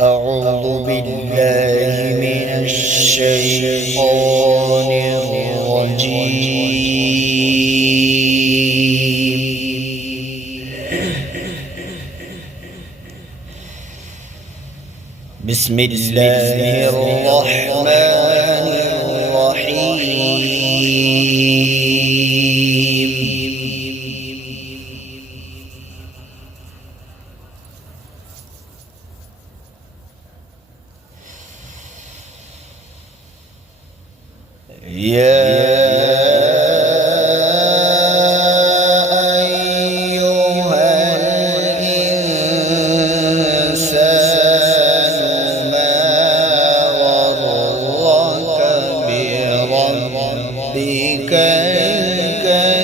أعوذ بالله من الشيطان الرجيم. بسم الله الرحمن الرحيم. يا أيها الإنسان ما غرك بربك الكريم.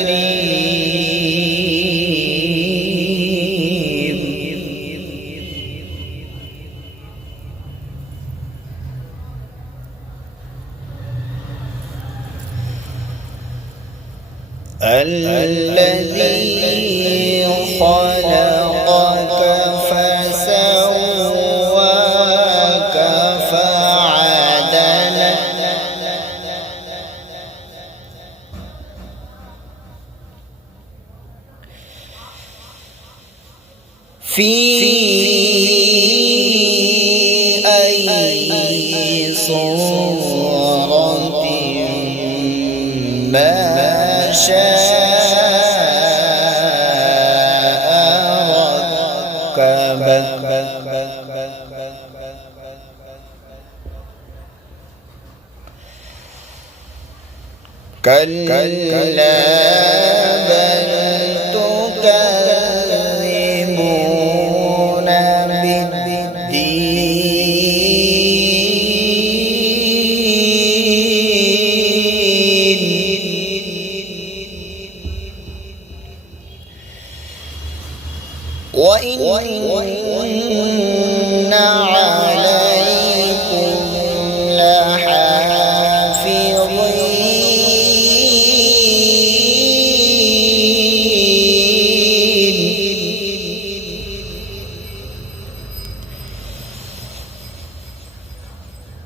الذي خلقك فسواك فعدلك في أي صورة ما شاء ركبك. كلا بل تكذبون بالدين وإن عليكم لحافظين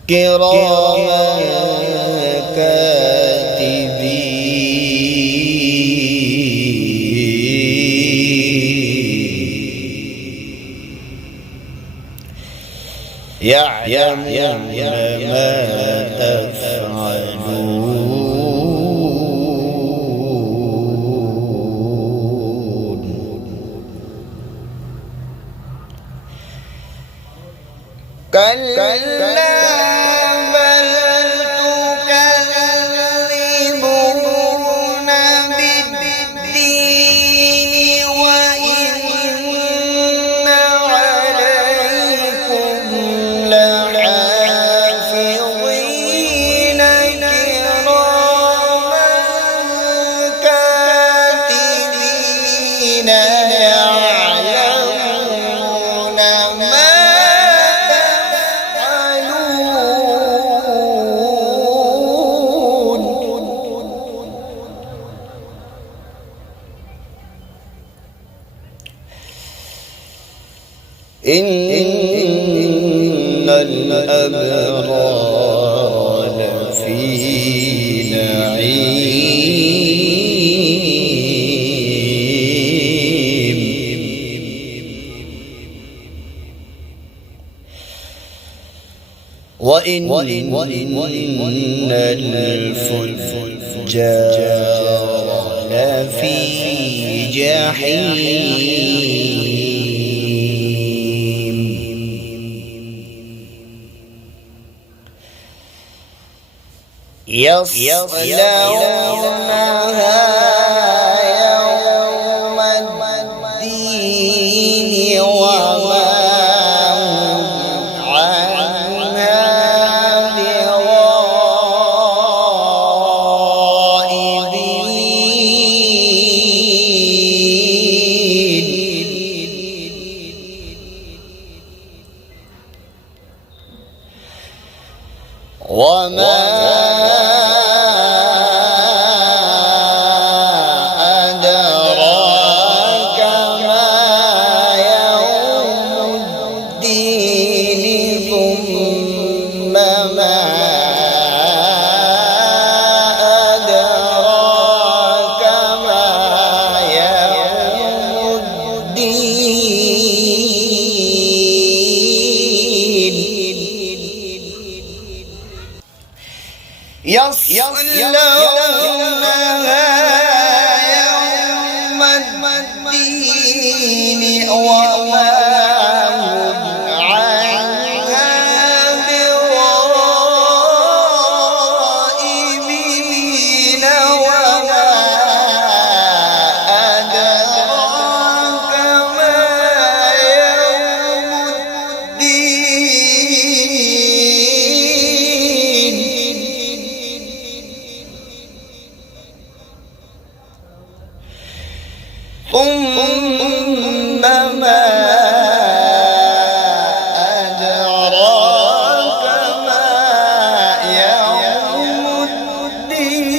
كراما يعلمون ما تفعلون. كلا بل تكذبون بالدين وإن عليكم لحافظين كراما كاتبين يعلمون ما تفعلون. إن الأبرار لفي نعيم وإن الفجار لفي جحيم يصلونها يوم الدين وما هم عنها بغائبين وما أدراك ما يوم الدين يصلونها يوم الدين وما هم عنها بغائبين وما أدراك ما يوم الدين ثم ما أدراك ما يوم الدين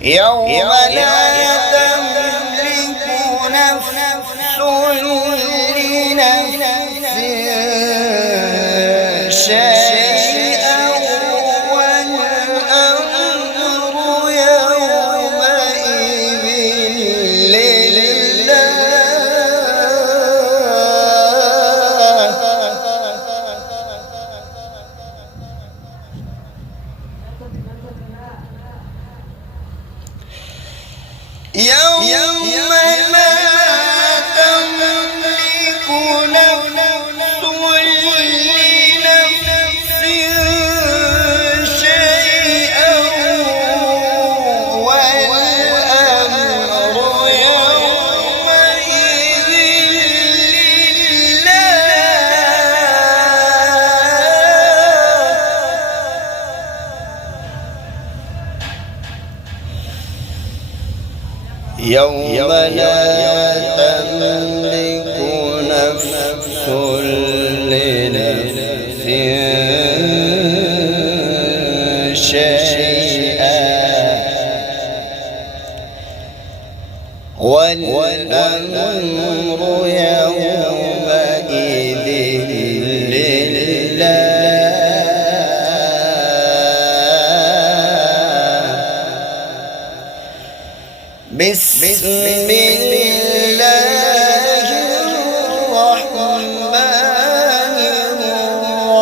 يوم لا تملك نفس لنفس شيئا والأمر يومئذ لله يوم لا تملك نفس لنفس شيئا والأمر يومئذ لله يوم لا تملك نفس لنفس شيئا والأمر يومئذ لله بسم الله الرحمن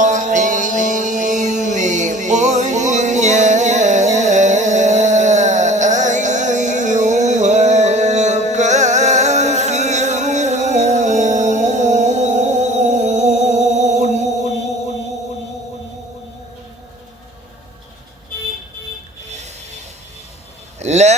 الرحيم قل يا أيها الكافرون لا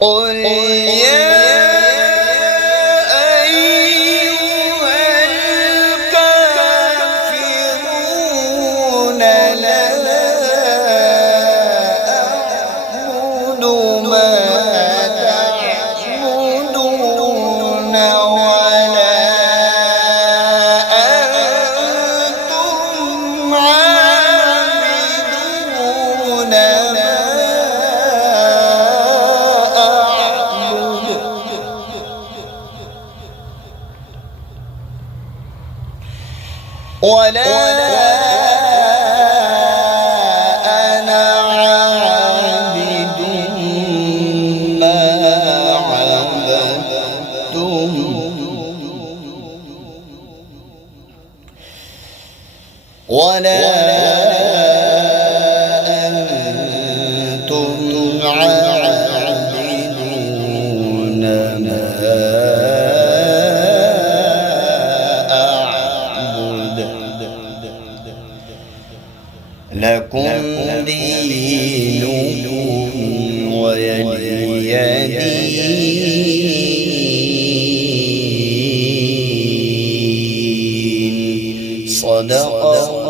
قل يا أيها الكافرون لا أعبد ما تعبدون ولا أنتم عابدون ولا أنا عابد ما عبدتم ولا أنتم عابدون ما لكم دينكم ولي دين صدق